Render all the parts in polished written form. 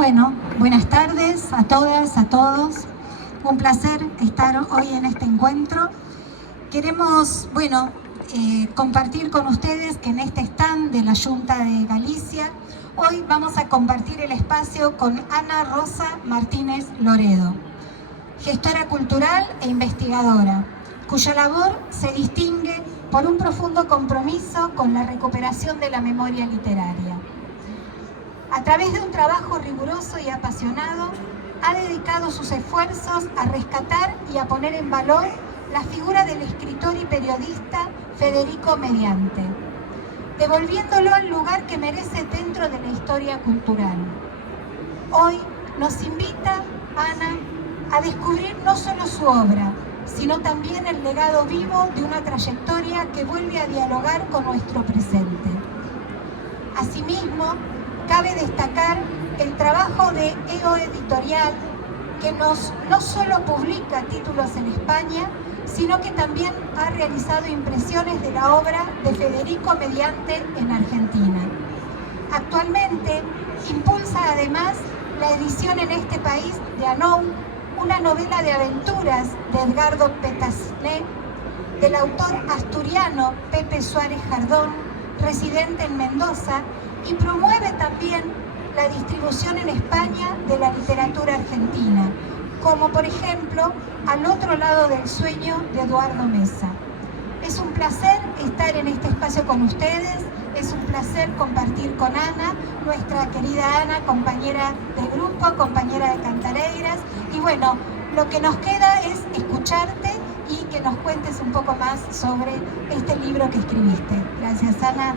Bueno, buenas tardes a todas, a todos. Un placer estar hoy en este encuentro. Queremos, compartir con ustedes que en este stand de la Junta de Galicia, hoy vamos a compartir el espacio con Ana Rosa Martínez Loredo, gestora cultural e investigadora, cuya labor se distingue por un profundo compromiso con la recuperación de la memoria literaria. A través de un trabajo riguroso y apasionado, ha dedicado sus esfuerzos a rescatar y a poner en valor la figura del escritor y periodista Federico Mediante, devolviéndolo al lugar que merece dentro de la historia cultural. Hoy nos invita, Ana, a descubrir no solo su obra, sino también el legado vivo de una trayectoria que vuelve a dialogar con nuestro presente. Asimismo, cabe destacar el trabajo de EO Editorial, que no solo publica títulos en España, sino que también ha realizado impresiones de la obra de Federico Mediante en Argentina. Actualmente impulsa además la edición en este país de Anou, una novela de aventuras de Edgardo Petasné, del autor asturiano Pepe Suárez Jardón, residente en Mendoza, y promueve también la distribución en España de la literatura argentina, como por ejemplo Al otro lado del sueño de Eduardo Mesa. Es un placer estar en este espacio con ustedes, es un placer compartir con Ana, nuestra querida Ana, compañera de grupo, compañera de Cantareiras, y bueno, lo que nos queda es escucharte y que nos cuentes un poco más sobre este libro que escribiste. Gracias, Ana.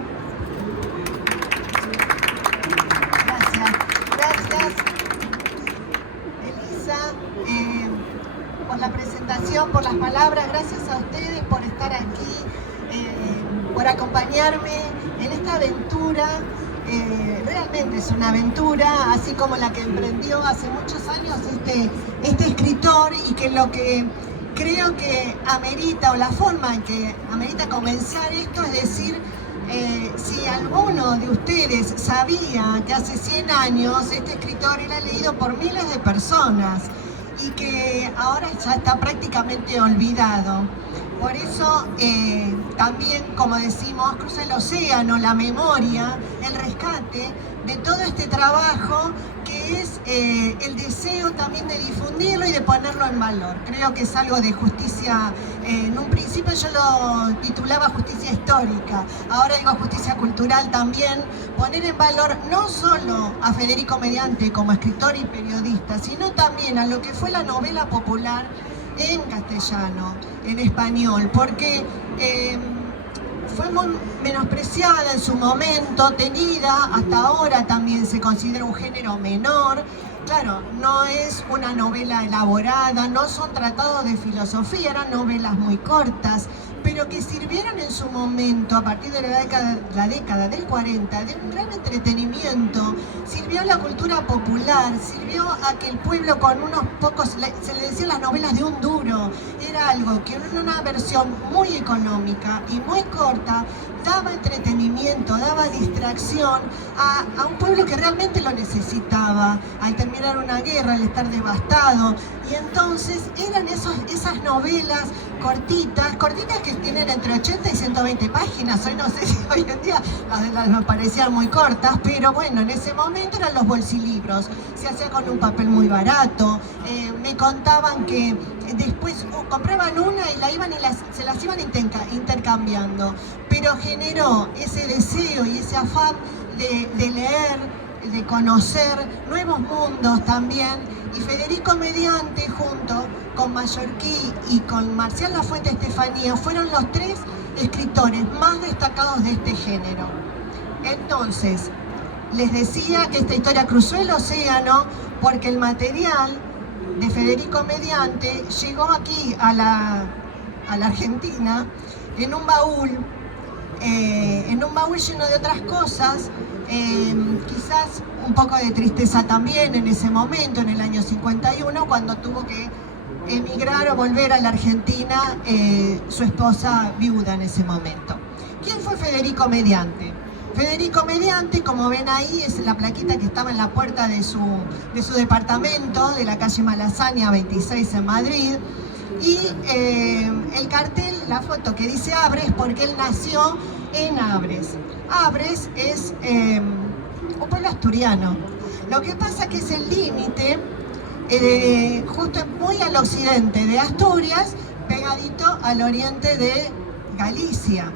Gracias, Elisa, por la presentación, por las palabras. Gracias a ustedes por estar aquí, por acompañarme en esta aventura. Realmente es una aventura, así como la que emprendió hace muchos años este escritor, y que lo que creo que amerita, o la forma en que amerita comenzar esto, es decir, si alguno de ustedes sabía que hace 100 años este escritor era leído por miles de personas y que ahora ya está prácticamente olvidado. Por eso también, como decimos, cruza el océano, la memoria, el rescate de todo este trabajo, que es el deseo también de difundirlo y de ponerlo en valor. Creo que es algo de justicia. En un principio yo lo titulaba justicia histórica, ahora digo justicia cultural también. Poner en valor no solo a Federico Mediante como escritor y periodista, sino también a lo que fue la novela popular en castellano, en español, porque fue muy menospreciada en su momento, tenida, hasta ahora también se considera un género menor. Claro, no es una novela elaborada, no son tratados de filosofía, eran novelas muy cortas, pero que sirvieron en su momento, a partir de la década del 40, de un gran entretenimiento. Sirvió a la cultura popular, sirvió a que el pueblo, con unos pocos, se le decía las novelas de un duro, era algo que en una versión muy económica y muy corta daba entretenimiento, daba distracción a un pueblo que realmente lo necesitaba, al terminar una guerra, al estar devastado. Y entonces eran esas novelas cortitas que tienen entre 80 y 120 páginas. Hoy no sé si hoy en día las nos parecían muy cortas, pero bueno, en ese momento eran los bolsilibros. Se hacía con un papel muy barato. Me contaban que después compraban una y se las iban intercambiando, pero generó ese deseo y ese afán de leer, de conocer nuevos mundos también. Y Federico Mediante, junto con Mallorquí y con Marcial Lafuente Estefanía, fueron los 3 escritores más destacados de este género. Entonces, les decía que esta historia cruzó el océano porque el material de Federico Mediante llegó aquí a la Argentina en un baúl lleno de otras cosas, quizás un poco de tristeza también en ese momento, en el año 51, cuando tuvo que emigrar o volver a la Argentina su esposa viuda en ese momento. ¿Quién fue Federico Mediante? Federico Mediante, como ven ahí, es la plaquita que estaba en la puerta de su departamento, de la calle Malasaña 26 en Madrid. Y el cartel, la foto que dice Abres, porque él nació en Abres. Abres es un pueblo asturiano. Lo que pasa que es el límite, justo muy al occidente de Asturias, pegadito al oriente de Galicia.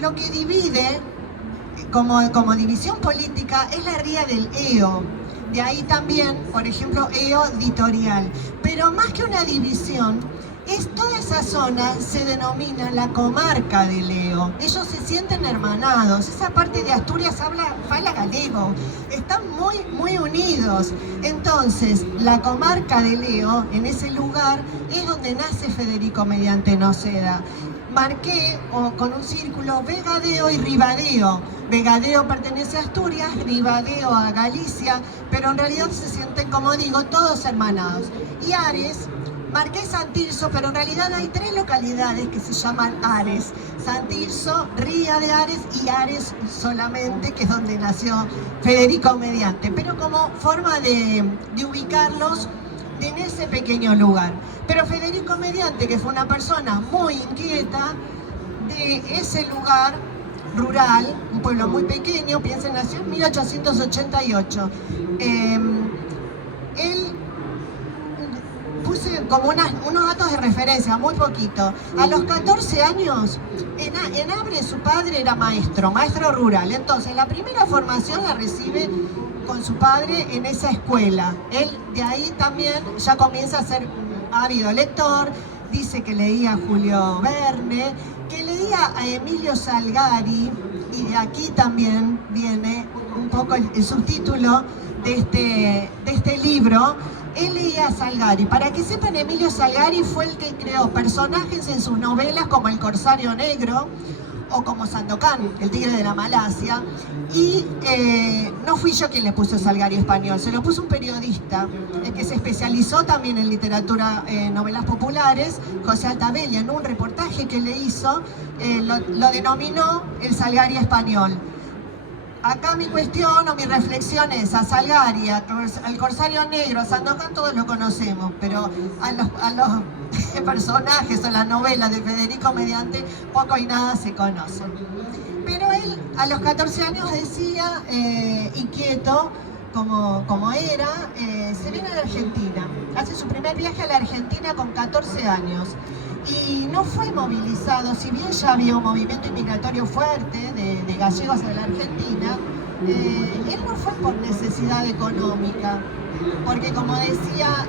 Lo que divide, como división política, es la ría del Eo. De ahí también, por ejemplo, Eo Litorial. Pero más que una división, toda esa zona se denomina la comarca del Eo. Ellos se sienten hermanados. Esa parte de Asturias fala galego. Están muy unidos. Entonces, la comarca del Eo, en ese lugar, es donde nace Federico Mediante Noceda. Marqué con un círculo Vegadeo y Ribadeo. Vegadeo pertenece a Asturias, Ribadeo a Galicia, pero en realidad se sienten, como digo, todos hermanados. Y Ares, marqué San Tirso, pero en realidad hay 3 localidades que se llaman Ares. San Tirso, Ría de Ares y Ares solamente, que es donde nació Federico Mediante. Pero como forma de ubicarlos en ese pequeño lugar. Pero Federico Mediante, que fue una persona muy inquieta, de ese lugar rural, un pueblo muy pequeño, piensen, nació en 1888. Él puse como unos datos de referencia, muy poquito. A los 14 años, en Abres su padre era maestro rural. Entonces, la primera formación la recibe con su padre en esa escuela. Él de ahí también ya comienza a ser ávido lector, dice que leía a Julio Verne, que leía a Emilio Salgari, y de aquí también viene un poco el subtítulo de este libro. Él leía a Salgari. Para que sepan, Emilio Salgari fue el que creó personajes en sus novelas como El Corsario Negro o como Sandokan, el tigre de la Malasia. Y no fui yo quien le puso Salgari español, se lo puso un periodista que se especializó también en literatura, novelas populares, José Altavella. En un reportaje que le hizo, lo denominó el Salgari español. Acá mi cuestión o mi reflexión es a Salgari, al Corsario Negro, a Sandokan, todos lo conocemos, pero a los personajes o las novelas de Federico Mediante poco y nada se conocen. Pero él a los 14 años decía, inquieto como era, se viene a la Argentina, hace su primer viaje a la Argentina con 14 años. Y no fue movilizado, si bien ya había un movimiento inmigratorio fuerte de gallegos en la Argentina, él no fue por necesidad económica, porque como decía,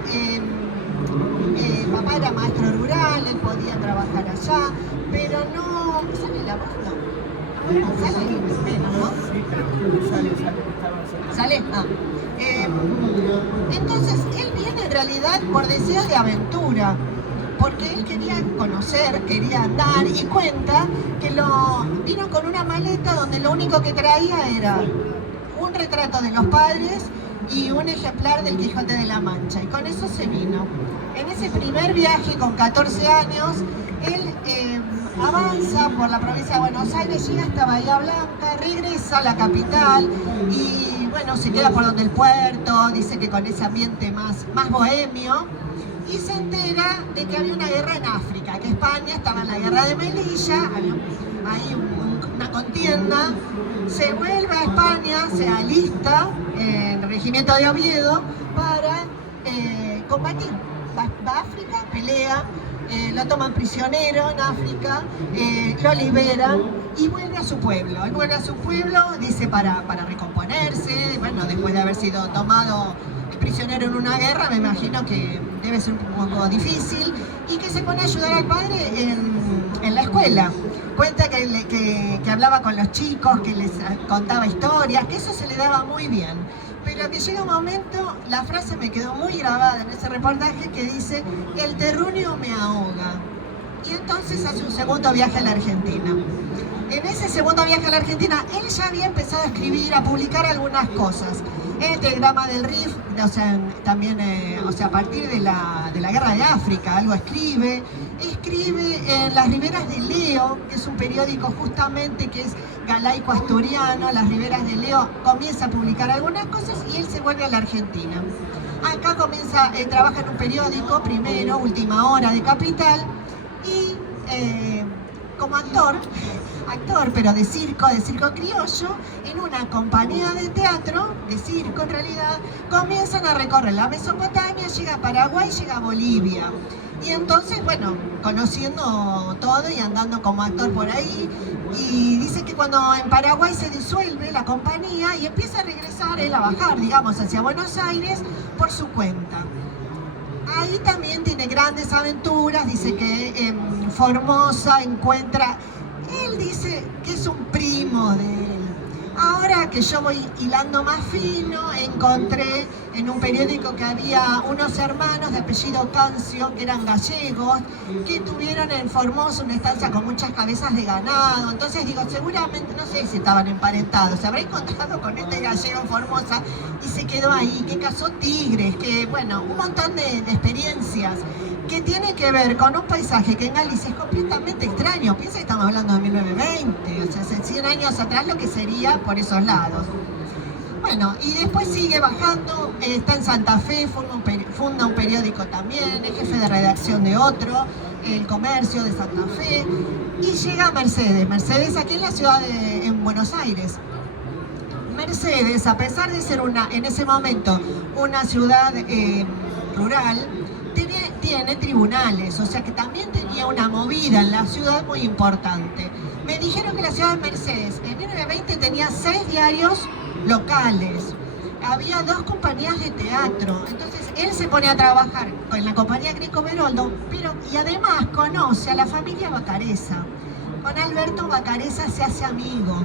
papá era maestro rural, él podía trabajar allá, pero no... ¿Sale la voz? No. ¿Sale? Menos, ¿no? Sí, pero sale. ¿Sale? Ah. Entonces, él viene en realidad por deseo de aventura, porque él quería conocer, quería andar, y cuenta que vino con una maleta donde lo único que traía era un retrato de los padres y un ejemplar del Quijote de la Mancha, y con eso se vino. En ese primer viaje, con 14 años, él avanza por la provincia de Buenos Aires, llega hasta Bahía Blanca, regresa a la capital y bueno, se queda por donde el puerto, dice que con ese ambiente más bohemio, y se entera de que había una guerra en África, que España estaba en la guerra de Melilla, hay una contienda, se vuelve a España, se alista en el regimiento de Oviedo para combatir. Va a África, pelea, lo toman prisionero en África, lo liberan y vuelve a su pueblo. Él vuelve a su pueblo, dice, para recomponerse, bueno, después de haber sido tomado prisionero en una guerra, me imagino que debe ser un poco difícil, y que se pone a ayudar al padre en la escuela. Cuenta que hablaba con los chicos, que les contaba historias, que eso se le daba muy bien. Pero que llega un momento, la frase me quedó muy grabada en ese reportaje, que dice: el terruño me ahoga. Y entonces hace un segundo viaje a la Argentina. En ese segundo viaje a la Argentina, él ya había empezado a escribir, a publicar algunas cosas. el telegrama del Rif, o sea, también a partir de la guerra de África, algo escribe en Las Riberas de Leo, que es un periódico justamente que es galaico-asturiano. Las Riberas de Leo comienza a publicar algunas cosas y él se vuelve a la Argentina. Acá trabaja en un periódico, primero, Última Hora de Capital, y como actor pero de circo criollo, en una compañía de teatro, de circo en realidad, comienzan a recorrer la Mesopotamia, llega a Paraguay, llega a Bolivia. Y entonces, bueno, conociendo todo y andando como actor por ahí, y dice que cuando en Paraguay se disuelve la compañía y empieza a regresar él a bajar, digamos, hacia Buenos Aires por su cuenta. Ahí también tiene grandes aventuras, dice que en Formosa encuentra, él dice que es un primo de él. Ahora que yo voy hilando más fino, encontré en un periódico que había unos hermanos de apellido Cancio, que eran gallegos, que tuvieron en Formosa una estancia con muchas cabezas de ganado. Entonces digo, seguramente, no sé si estaban emparentados, se habrá encontrado con este gallego en Formosa y se quedó ahí, que cazó tigres, que bueno, un montón de experiencias que tiene que ver con un paisaje que en Galicia es completamente extraño. Piensa que estamos hablando de 1920, o sea, hace 100 años atrás lo que sería por esos lados. Bueno, y después sigue bajando, está en Santa Fe, funda un periódico también, es jefe de redacción de otro, El Comercio de Santa Fe, y llega a Mercedes aquí en la ciudad en Buenos Aires. Mercedes, a pesar de ser en ese momento una ciudad rural, tiene tribunales, o sea que también tenía una movida en la ciudad muy importante. Me dijeron que la ciudad de Mercedes en 1920 tenía 6 diarios locales, había 2 compañías de teatro, entonces él se pone a trabajar con la compañía Greco Beroldo, y además conoce a la familia Bacareza. Con Alberto Bacareza se hace amigo.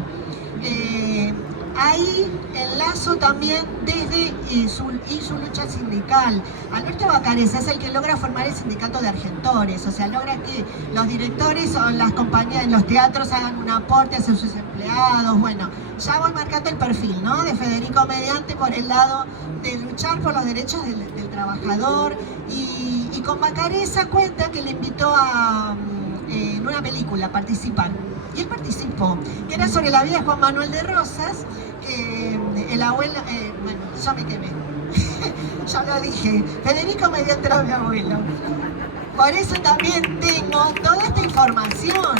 Ahí enlazo también desde su lucha sindical. Alberto Bacareza es el que logra formar el sindicato de argentores, o sea, logra que los directores o las compañías en los teatros hagan un aporte hacia sus empleados. Bueno, ya voy marcando el perfil, ¿no?, de Federico Mediante por el lado de luchar por los derechos del trabajador. Y con Bacareza cuenta que le invitó en una película a participar. Y él participó, que era sobre la vida de Juan Manuel de Rosas, que el abuelo, bueno, ya me quemé, ya lo dije, Federico Mediante era mi abuelo. Por eso también tengo toda esta información.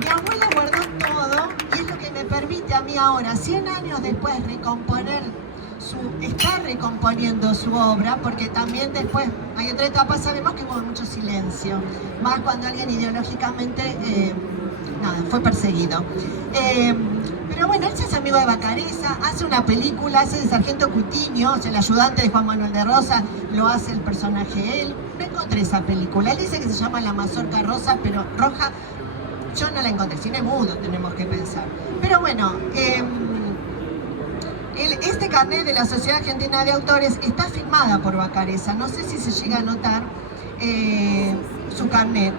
Mi abuela guardó todo y es lo que me permite a mí ahora, 100 años después, está recomponiendo su obra, porque también después hay otra etapa, sabemos que hubo mucho silencio, más cuando alguien ideológicamente fue perseguido. Pero bueno, él se hace amigo de Bacareza, hace una película, hace de Sargento Cutiño, o sea, el ayudante de Juan Manuel de Rosas, lo hace el personaje él. No encontré esa película, él dice que se llama La Mazorca Rosa, pero roja, yo no la encontré, cine mudo tenemos que pensar. Pero bueno, este carnet de la Sociedad Argentina de Autores está firmada por Bacareza, no sé si se llega a notar su carnet.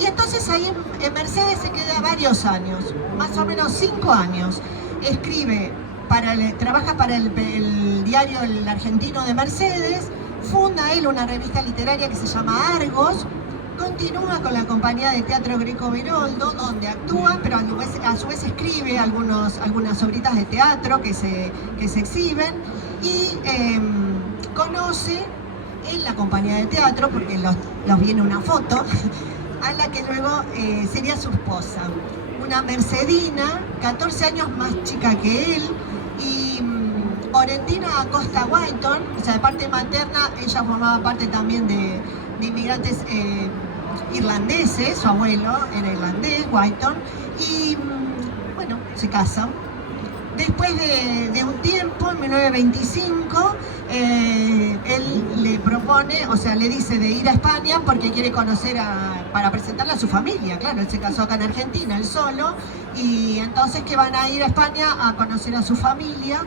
Y entonces ahí en Mercedes se queda varios años, más o menos 5 años. Trabaja para el diario El Argentino de Mercedes, funda él una revista literaria que se llama Argos, continúa con la compañía de teatro Greco Beroldo, donde actúa, pero a su vez escribe algunas obritas de teatro que se exhiben, y conoce en la compañía de teatro, porque los viene una foto, a la que luego sería su esposa, una mercedina, 14 años más chica que él, y Orentina Acosta Whiton, o sea, de parte materna, ella formaba parte también de inmigrantes irlandeses, su abuelo era irlandés, Whiton, y bueno, se casan. Después de un tiempo, en 1925, él le propone, o sea, le dice de ir a España porque quiere conocer para presentarla a su familia. Claro, él se casó acá en Argentina, él solo, y entonces que van a ir a España a conocer a su familia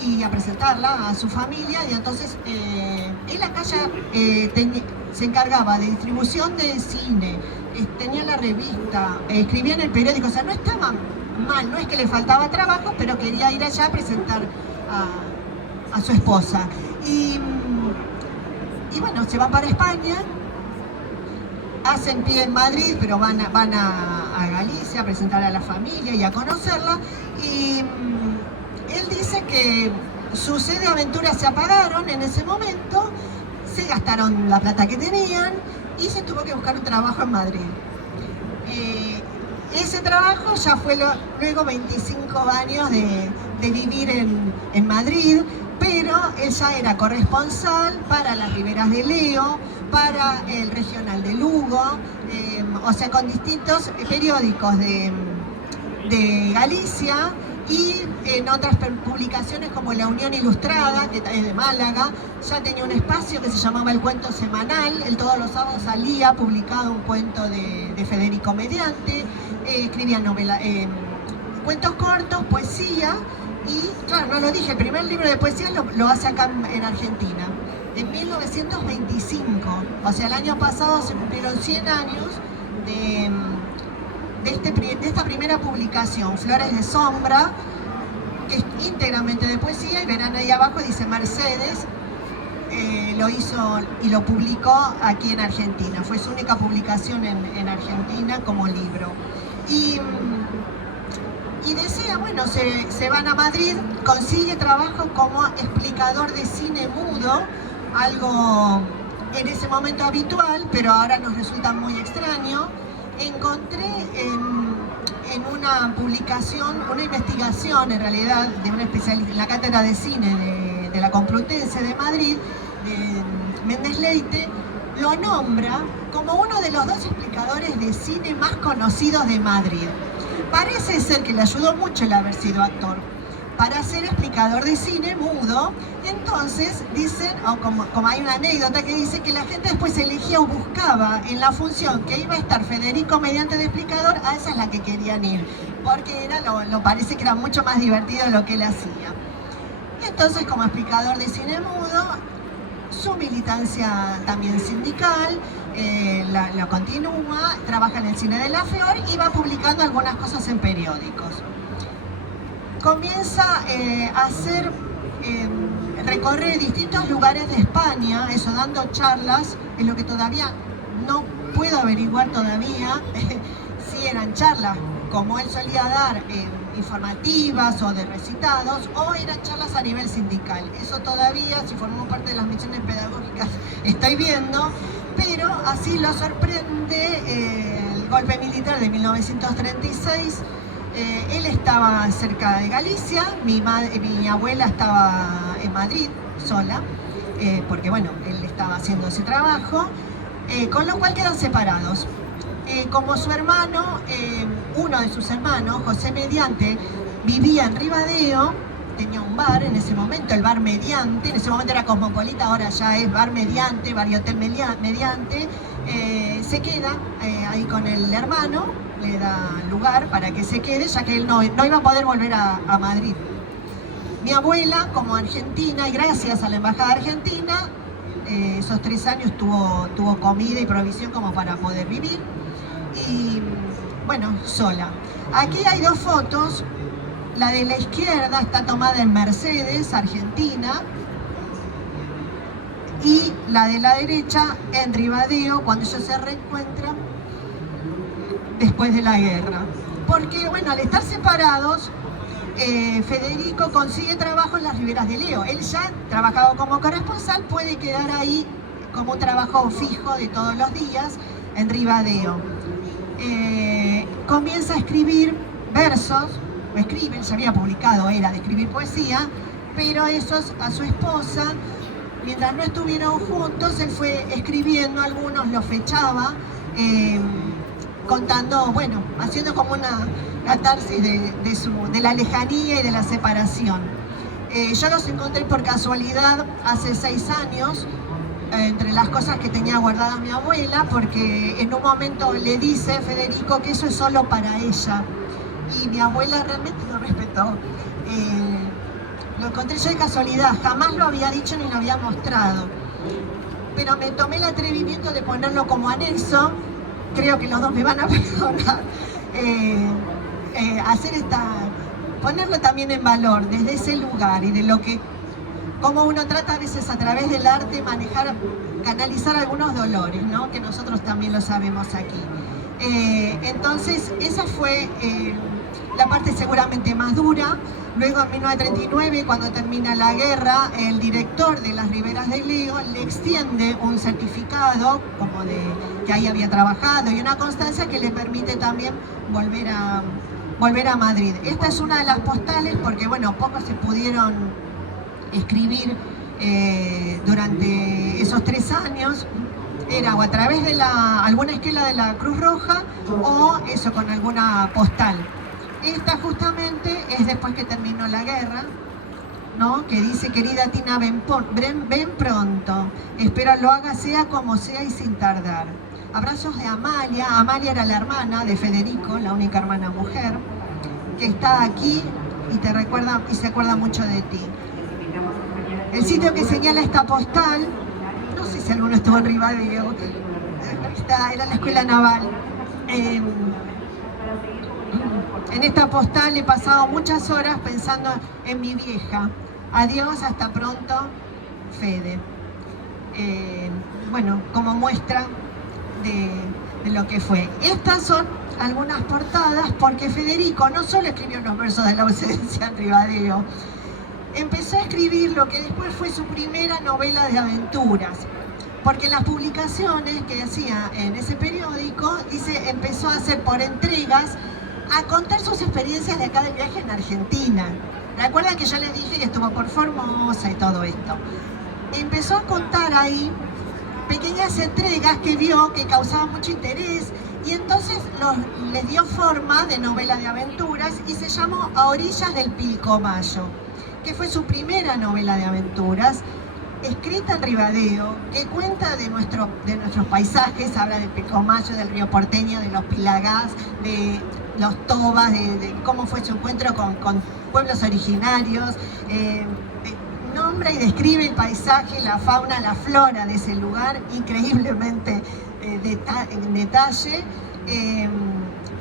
y a presentarla a su familia. Y entonces él acá ya se encargaba de distribución de cine, tenía la revista, escribía en el periódico, o sea, no estaba mal, no es que le faltaba trabajo, pero quería ir allá a presentar a su esposa. Y bueno, se van para España, hacen pie en Madrid, pero van a Galicia a presentar a la familia y a conocerla. Y él dice que sus sed de aventura se apagaron en ese momento, se gastaron la plata que tenían y se tuvo que buscar un trabajo en Madrid. Ese trabajo ya fue luego 25 años de vivir en Madrid, pero ella era corresponsal para las Riberas de Leo, para el Regional de Lugo, o sea, con distintos periódicos de Galicia y en otras publicaciones como La Unión Ilustrada, que es de Málaga. Ya tenía un espacio que se llamaba El Cuento Semanal. Él todos los sábados salía publicado un cuento de Federico Mediante, escribía novela, cuentos cortos, poesía. Y claro, no lo dije, el primer libro de poesía lo hace acá en Argentina, en 1925. O sea, el año pasado se cumplieron 100 años de esta primera publicación, Flores de Sombra, que es íntegramente de poesía, y verán ahí abajo dice Mercedes, lo hizo y lo publicó aquí en Argentina. Fue su única publicación en Argentina como libro. Y decía, bueno, se van a Madrid, consigue trabajo como explicador de cine mudo, algo en ese momento habitual, pero ahora nos resulta muy extraño. Encontré en una publicación, una investigación en realidad de una especialista en la cátedra de cine de la Complutense de Madrid, de Méndez Leite, lo nombra como uno de los 2 explicadores de cine más conocidos de Madrid. Parece ser que le ayudó mucho el haber sido actor para ser explicador de cine mudo. Entonces dicen, o como hay una anécdota que dice que la gente después elegía o buscaba en la función que iba a estar Federico Mediante de explicador, a esa es la que querían ir, porque parece que era mucho más divertido lo que él hacía. Y entonces, como explicador de cine mudo, su militancia también sindical la continúa, trabaja en el cine de la Flor y va publicando algunas cosas en periódicos. Comienza a recorrer distintos lugares de España, eso, dando charlas, es lo que todavía no puedo averiguar todavía si eran charlas como él solía dar, informativas o de recitados, o eran charlas a nivel sindical. Eso todavía, si formó parte de las misiones pedagógicas, estoy viendo, pero así lo sorprende el golpe militar de 1936. Él estaba cerca de Galicia, mi abuela estaba en Madrid sola, porque bueno, él estaba haciendo ese trabajo, con lo cual quedan separados. Como su hermano, uno de sus hermanos, José Mediante, vivía en Ribadeo, tenía un bar en ese momento, el Bar Mediante, en ese momento era Cosmopolita, ahora ya es Bar Mediante, Bar y Hotel Mediante, se queda ahí con el hermano, le da lugar para que se quede, ya que él no iba a poder volver a Madrid. Mi abuela, como argentina, y gracias a la Embajada Argentina, esos 3 años tuvo comida y provisión como para poder vivir. Y bueno, sola. Aquí hay 2 fotos. La de la izquierda está tomada en Mercedes, Argentina, y la de la derecha en Ribadeo, cuando ellos se reencuentran después de la guerra. Porque bueno, al estar separados, Federico consigue trabajo en las Riberas de Leo. Él ya, trabajado como corresponsal, puede quedar ahí como un trabajo fijo de todos los días en Ribadeo. Comienza a escribir versos, él ya había publicado, era de escribir poesía, pero esos a su esposa, mientras no estuvieron juntos, él fue escribiendo, algunos los fechaba, contando, bueno, haciendo como una catarsis de la lejanía y de la separación. Yo los encontré por casualidad hace 6 años, entre las cosas que tenía guardadas mi abuela, porque en un momento le dice Federico que eso es solo para ella, y mi abuela realmente lo respetó. Lo encontré yo de casualidad, jamás lo había dicho ni lo había mostrado, pero me tomé el atrevimiento de ponerlo como anexo. Creo que los 2 me van a perdonar, hacer ponerlo también en valor desde ese lugar y de lo que, como uno trata a veces a través del arte manejar, canalizar algunos dolores, ¿no? Que nosotros también lo sabemos aquí. Entonces, esa fue la parte seguramente más dura. Luego, en 1939, cuando termina la guerra, el director de las Riberas del Leo le extiende un certificado, como de que ahí había trabajado, y una constancia que le permite también volver a Madrid. Esta es una de las postales, porque bueno, pocos se pudieron escribir durante esos 3 años. Era o a través de alguna esquela de la Cruz Roja o eso con alguna postal. Esta justamente es después que terminó la guerra, ¿no? Que dice: querida Tina, ven pronto, espero lo haga sea como sea y sin tardar. Abrazos de Amalia. Amalia era la hermana de Federico, la única hermana mujer, que está aquí y te recuerda y se acuerda mucho de ti. El sitio que señala esta postal, no sé si alguno estuvo en Ribadeo, era la escuela naval. En esta postal he pasado muchas horas pensando en mi vieja. Adiós, hasta pronto, Fede. Bueno, como muestra de lo que fue. Estas son algunas portadas, porque Federico no solo escribió los versos de la ausencia en Ribadeo, empezó a escribir lo que después fue su primera novela de aventuras, porque en las publicaciones que hacía en ese periódico, dice, empezó a hacer por entregas, a contar sus experiencias de acá del viaje en Argentina. ¿Recuerdan que yo les dije que estuvo por Formosa y todo esto? Empezó a contar ahí pequeñas entregas que vio que causaban mucho interés, y entonces les dio forma de novela de aventuras y se llamó A orillas del Pilcomayo, que fue su primera novela de aventuras, escrita en Ribadeo, que cuenta de nuestros paisajes. Habla del Pilcomayo, del río porteño, de los pilagás, de los tobas, de cómo fue su encuentro con pueblos originarios. Nombra y describe el paisaje, la fauna, la flora de ese lugar, increíblemente en detalle.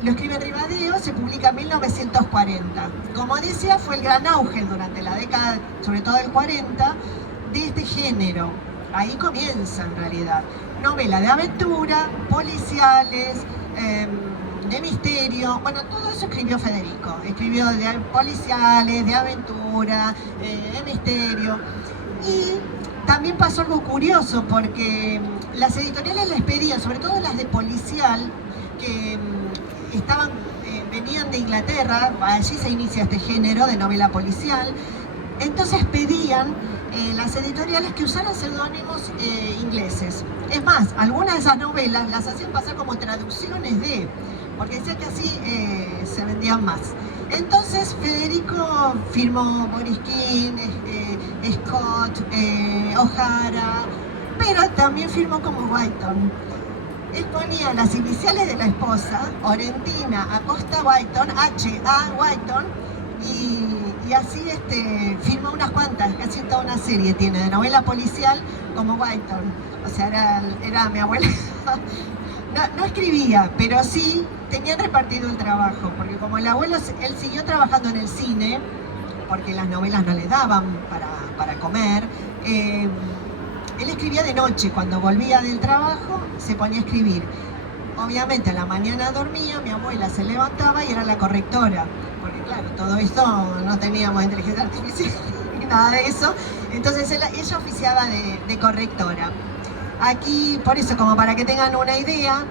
Lo escribe en Ribadeo, se publica en 1940. Como decía, fue el gran auge durante la década, sobre todo del 40, de este género. Ahí comienza en realidad. Novela de aventura, policiales, de misterio. Bueno, todo eso escribió Federico. Escribió de policiales, de aventura, de misterio. Y también pasó algo curioso, porque las editoriales les pedían, sobre todo las de policial, que venían de Inglaterra, allí se inicia este género de novela policial. Entonces pedían las editoriales que usaran seudónimos ingleses. Es más, algunas de esas novelas las hacían pasar como traducciones porque decían que así se vendían más. Entonces Federico firmó Boris King, Scott, O'Hara, pero también firmó como Whiton. Él ponía las iniciales de la esposa, Orentina Acosta Whiton, H.A. Whiton, y así firmó unas cuantas, casi toda una serie tiene de novela policial como Whiton. O sea, era mi abuela. No escribía, pero sí tenían repartido el trabajo, porque como el abuelo, él siguió trabajando en el cine, porque las novelas no le daban para comer. Él escribía de noche, cuando volvía del trabajo se ponía a escribir. Obviamente a la mañana dormía, mi abuela se levantaba y era la correctora, porque claro, todo esto no teníamos inteligencia artificial ni nada de eso, entonces ella oficiaba de correctora. Aquí, por eso, como para que tengan una idea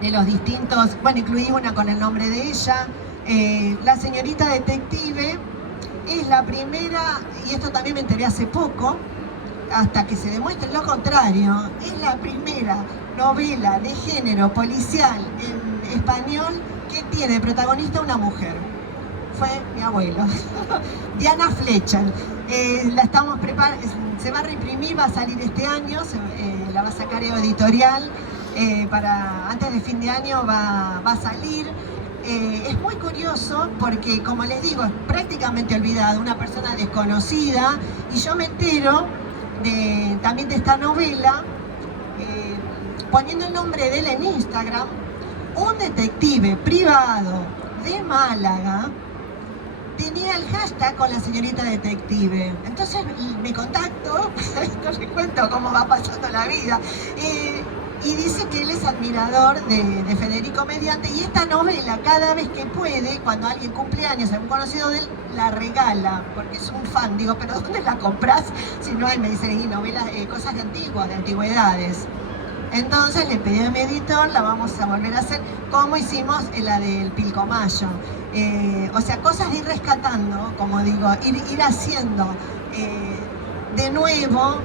de los distintos, bueno, incluí una con el nombre de ella, La señorita detective es la primera, y esto también me enteré hace poco, hasta que se demuestre lo contrario, es la primera novela de género policial en español que tiene protagonista una mujer. Fue mi abuelo. Diana Fletcher. La estamos preparando, se va a reimprimir, va a salir este año, la va a sacar Editorial, antes de fin de año va a salir. Es muy curioso porque, como les digo, es prácticamente olvidada, una persona desconocida, y yo me entero también de esta novela, poniendo el nombre de él en Instagram. Un detective privado de Málaga tenía el hashtag con la señorita detective. Entonces me contacto, les cuento cómo va pasando la vida, y dice que él es admirador de Federico Mediante, y esta novela cada vez que puede, cuando alguien cumple años, algún conocido de él, la regala, porque es un fan. Digo, pero ¿dónde la compras? Si no hay, me dicen, y novelas, cosas de antiguas, de antigüedades. Entonces le pedí a mi editor, la vamos a volver a hacer, como hicimos en la del Pilcomayo. O sea, cosas de ir rescatando, como digo, ir haciendo de nuevo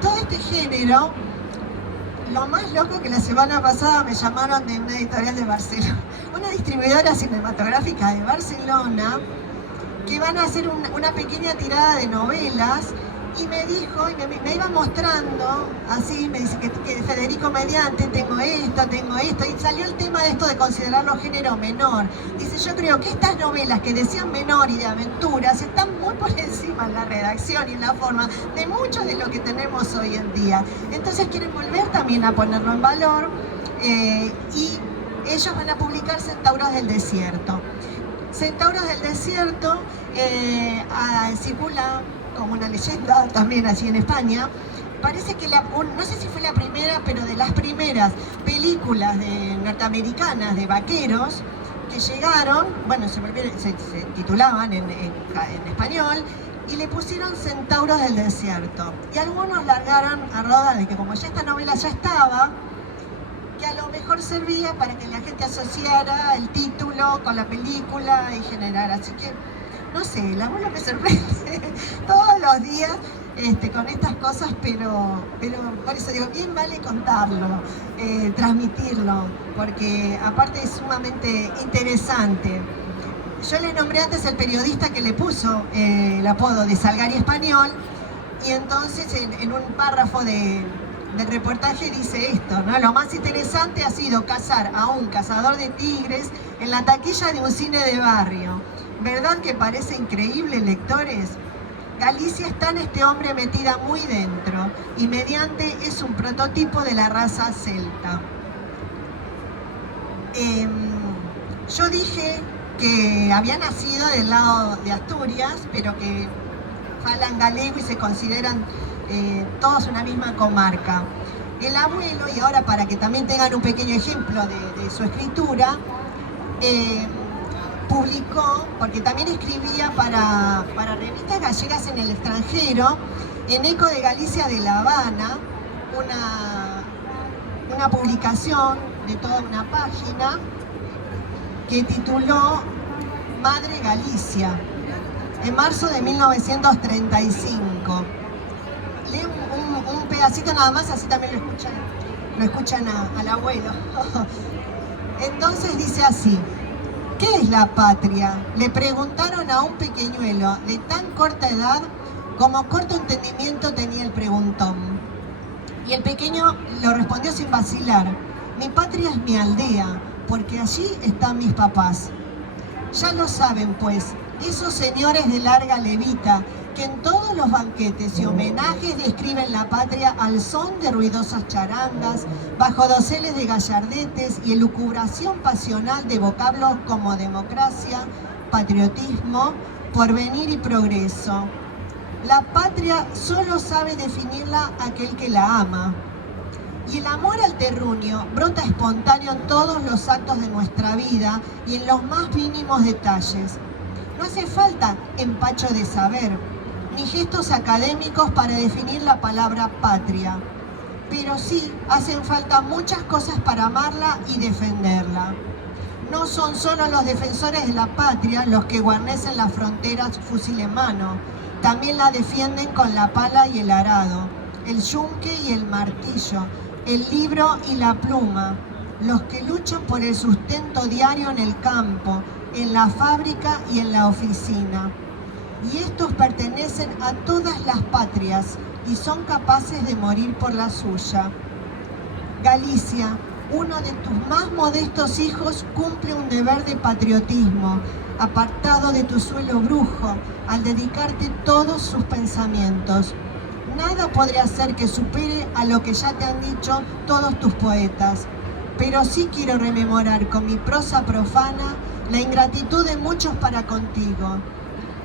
todo este género. Lo más loco que la semana pasada me llamaron de una editorial de Barcelona, una distribuidora cinematográfica de Barcelona, que van a hacer una pequeña tirada de novelas, y me dijo, y me iba mostrando, así, me dice que Federico Mediante, tengo esto, y salió el tema de esto de considerarlo género menor. Dice, yo creo que estas novelas que decían menor y de aventuras están muy por encima en la redacción y en la forma de mucho de lo que tenemos hoy en día. Entonces quieren volver también a ponerlo en valor, y ellos van a publicar Centauros del Desierto. Centauros del Desierto circula como una leyenda también allí en España. Parece que no sé si fue la primera, pero de las primeras películas norteamericanas de vaqueros que llegaron, bueno, se titulaban en español, y le pusieron Centauros del Desierto. Y algunos largaron a rodar de que como ya esta novela ya estaba, que a lo mejor servía para que la gente asociara el título con la película y generara. Así que, no sé, el abuelo me sorprende todos los días con estas cosas, pero por eso digo, bien vale contarlo, transmitirlo, porque aparte es sumamente interesante. Yo le nombré antes el periodista que le puso el apodo de Salgari Español, y entonces en un párrafo del reportaje dice esto, ¿no? Lo más interesante ha sido cazar a un cazador de tigres en la taquilla de un cine de barrio. ¿Verdad que parece increíble, lectores? Galicia está en este hombre metida muy dentro, y Mediante es un prototipo de la raza celta. Yo dije que había nacido del lado de Asturias, pero que falan galego y se consideran todos una misma comarca. El abuelo, y ahora para que también tengan un pequeño ejemplo de su escritura, publicó, porque también escribía para revistas gallegas en el extranjero, en Eco de Galicia de La Habana, una publicación de toda una página que tituló Madre Galicia, en marzo de 1935. Leo un pedacito nada más, así también lo escuchan al abuelo. Entonces dice así: ¿qué es la patria?, le preguntaron a un pequeñuelo de tan corta edad como corto entendimiento tenía el preguntón. Y el pequeño lo respondió sin vacilar: mi patria es mi aldea, porque allí están mis papás. Ya lo saben, pues, esos señores de larga levita, que en todos los banquetes y homenajes describen la patria al son de ruidosas charangas, bajo doseles de gallardetes y elucubración pasional de vocablos como democracia, patriotismo, porvenir y progreso. La patria solo sabe definirla aquel que la ama. Y el amor al terruño brota espontáneo en todos los actos de nuestra vida y en los más mínimos detalles. No hace falta empacho de saber, ni gestos académicos para definir la palabra patria, pero sí hacen falta muchas cosas para amarla y defenderla. No son solo los defensores de la patria los que guarnecen las fronteras fusil en mano, también la defienden con la pala y el arado, el yunque y el martillo, el libro y la pluma, los que luchan por el sustento diario en el campo, en la fábrica y en la oficina. Y estos pertenecen a todas las patrias y son capaces de morir por la suya. Galicia, uno de tus más modestos hijos, cumple un deber de patriotismo, apartado de tu suelo brujo, al dedicarte todos sus pensamientos. Nada podría hacer que supere a lo que ya te han dicho todos tus poetas, pero sí quiero rememorar con mi prosa profana la ingratitud de muchos para contigo.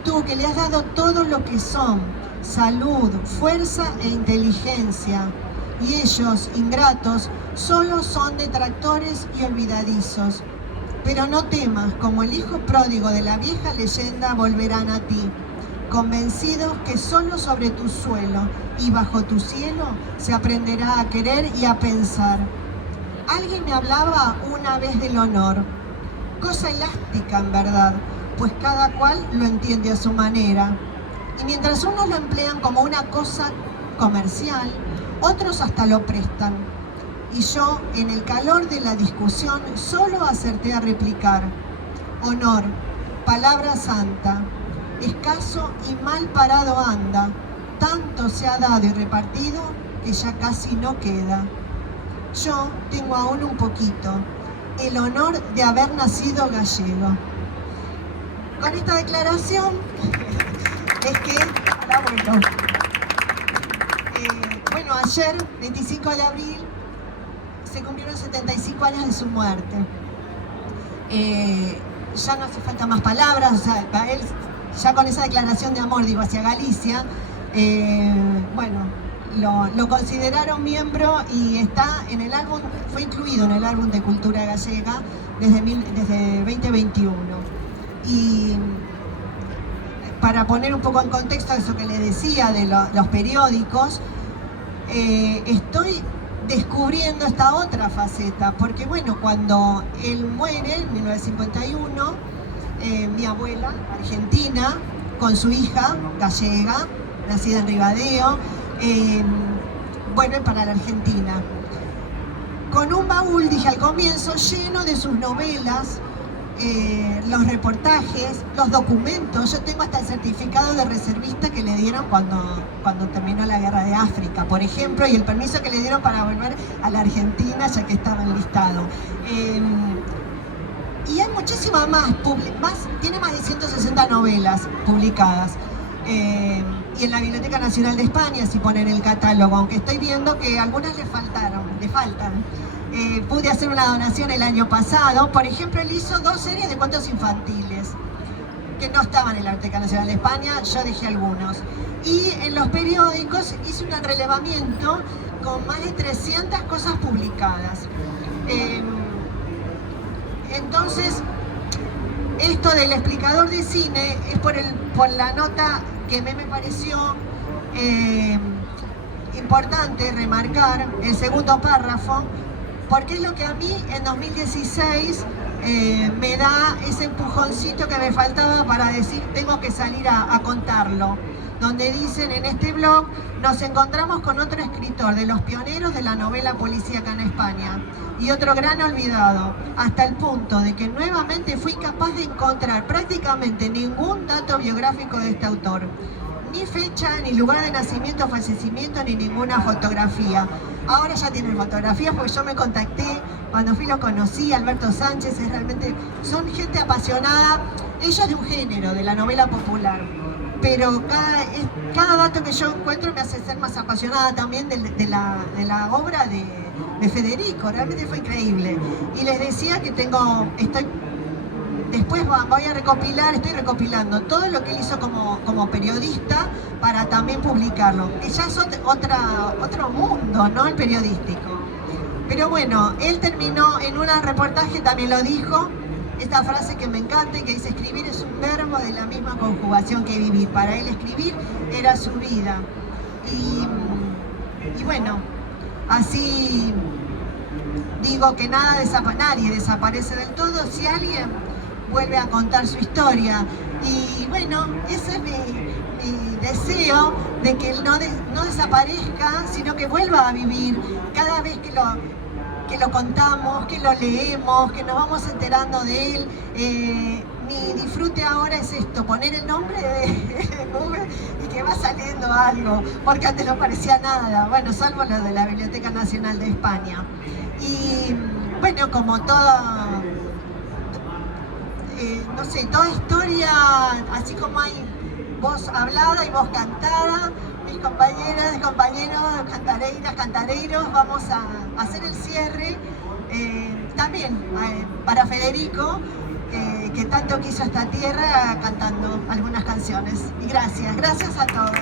Tú que le has dado todo lo que son, salud, fuerza e inteligencia, y ellos, ingratos, solo son detractores y olvidadizos. Pero no temas, como el hijo pródigo de la vieja leyenda volverán a ti, convencidos que solo sobre tu suelo y bajo tu cielo se aprenderá a querer y a pensar. Alguien me hablaba una vez del honor, cosa elástica en verdad, pues cada cual lo entiende a su manera. Y mientras unos lo emplean como una cosa comercial, otros hasta lo prestan. Y yo, en el calor de la discusión, solo acerté a replicar: honor, palabra santa, escaso y mal parado anda, tanto se ha dado y repartido que ya casi no queda. Yo tengo aún un poquito, el honor de haber nacido gallego. Con esta declaración es que, bueno, ayer, 25 de abril, se cumplieron 75 años de su muerte. Ya no hace falta más palabras, o sea, para él, ya con esa declaración de amor, digo, hacia Galicia, bueno, lo consideraron miembro y está en el álbum, fue incluido en el álbum de cultura gallega desde 2021. Y para poner un poco en contexto eso que le decía de los periódicos, estoy descubriendo esta otra faceta, porque bueno, cuando él muere en 1951, mi abuela, argentina, con su hija, gallega, nacida en Ribadeo, vuelve para la Argentina. Con un baúl, dije al comienzo, lleno de sus novelas, los reportajes, los documentos. Yo tengo hasta el certificado de reservista que le dieron cuando terminó la guerra de África, por ejemplo, y el permiso que le dieron para volver a la Argentina, ya que estaba enlistado. Y hay muchísimas más, tiene más de 160 novelas publicadas. Y en la Biblioteca Nacional de España, si ponen el catálogo, aunque estoy viendo que algunas le faltan. Pude hacer una donación el año pasado. Por ejemplo, él hizo 2 series de cuentos infantiles que no estaban en la Biblioteca Nacional de España, yo dejé algunos. Y en los periódicos hice un relevamiento con más de 300 cosas publicadas. Entonces, esto del explicador de cine es por la nota que me pareció importante remarcar, el segundo párrafo, porque es lo que a mí en 2016 me da ese empujoncito que me faltaba para decir tengo que salir a contarlo, donde dicen en este blog: nos encontramos con otro escritor de los pioneros de la novela policíaca en España y otro gran olvidado, hasta el punto de que nuevamente fui capaz de encontrar prácticamente ningún dato biográfico de este autor, ni fecha, ni lugar de nacimiento, fallecimiento, ni ninguna fotografía. Ahora ya tienen fotografías porque yo me contacté, cuando fui lo conocí, Alberto Sánchez, son gente apasionada, ellos de un género, de la novela popular, pero cada dato que yo encuentro me hace ser más apasionada también de la obra de Federico. Realmente fue increíble. Y les decía que después estoy recopilando todo lo que él hizo como periodista para también publicarlo, que ya es otro mundo, ¿no? El periodístico. Pero bueno, él terminó en un reportaje, también lo dijo, esta frase que me encanta y que dice: escribir es un verbo de la misma conjugación que vivir. Para él escribir era su vida. Y bueno, así digo que nadie desaparece del todo si alguien vuelve a contar su historia. Y bueno, ese es mi deseo, de que él no desaparezca, sino que vuelva a vivir cada vez que lo contamos, que lo leemos, que nos vamos enterando de él. Mi disfrute ahora es esto, poner el nombre de Google y que va saliendo algo, porque antes no parecía nada, bueno, salvo lo de la Biblioteca Nacional de España. Y bueno, como toda historia, así como hay voz hablada y voz cantada, mis compañeras, compañeros, cantareiros, vamos a hacer el cierre también para Federico, que tanto quiso esta tierra cantando algunas canciones. Y gracias a todos.